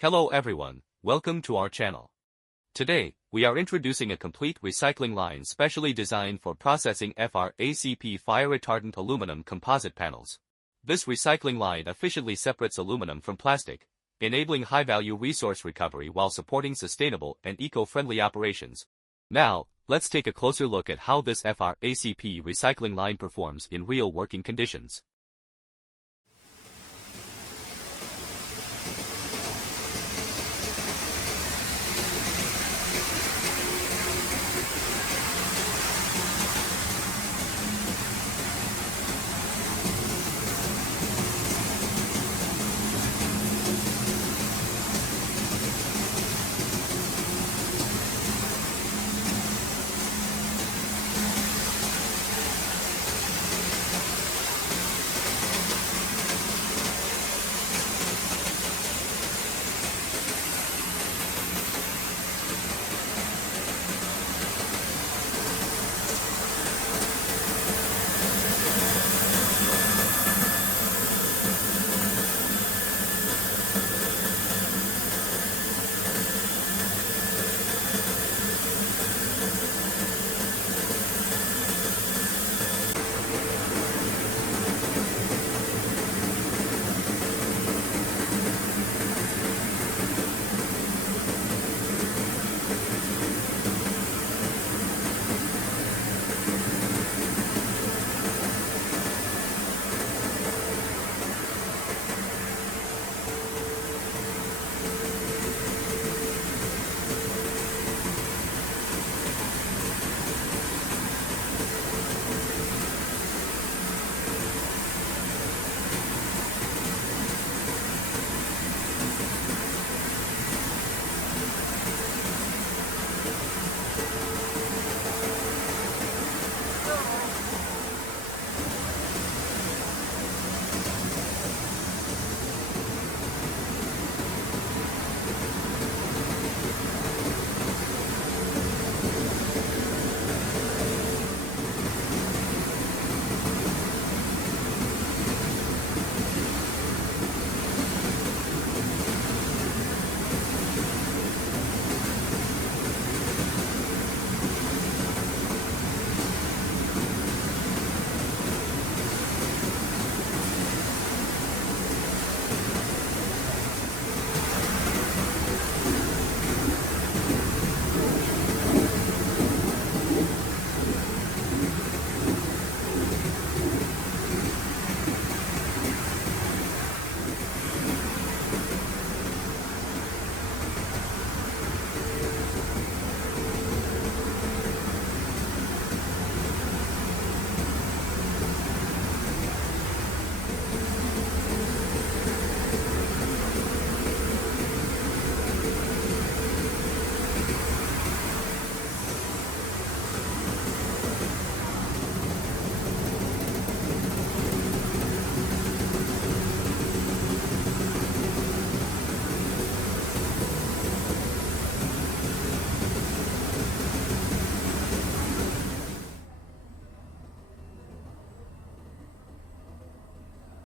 Hello everyone, welcome to our channel. Today, we are introducing a complete recycling line specially designed for processing FR ACP fire-retardant aluminum composite panels. This recycling line efficiently separates aluminum from plastic, enabling high-value resource recovery while supporting sustainable and eco-friendly operations. Now, let's take a closer look at how this FR ACP recycling line performs in real working conditions.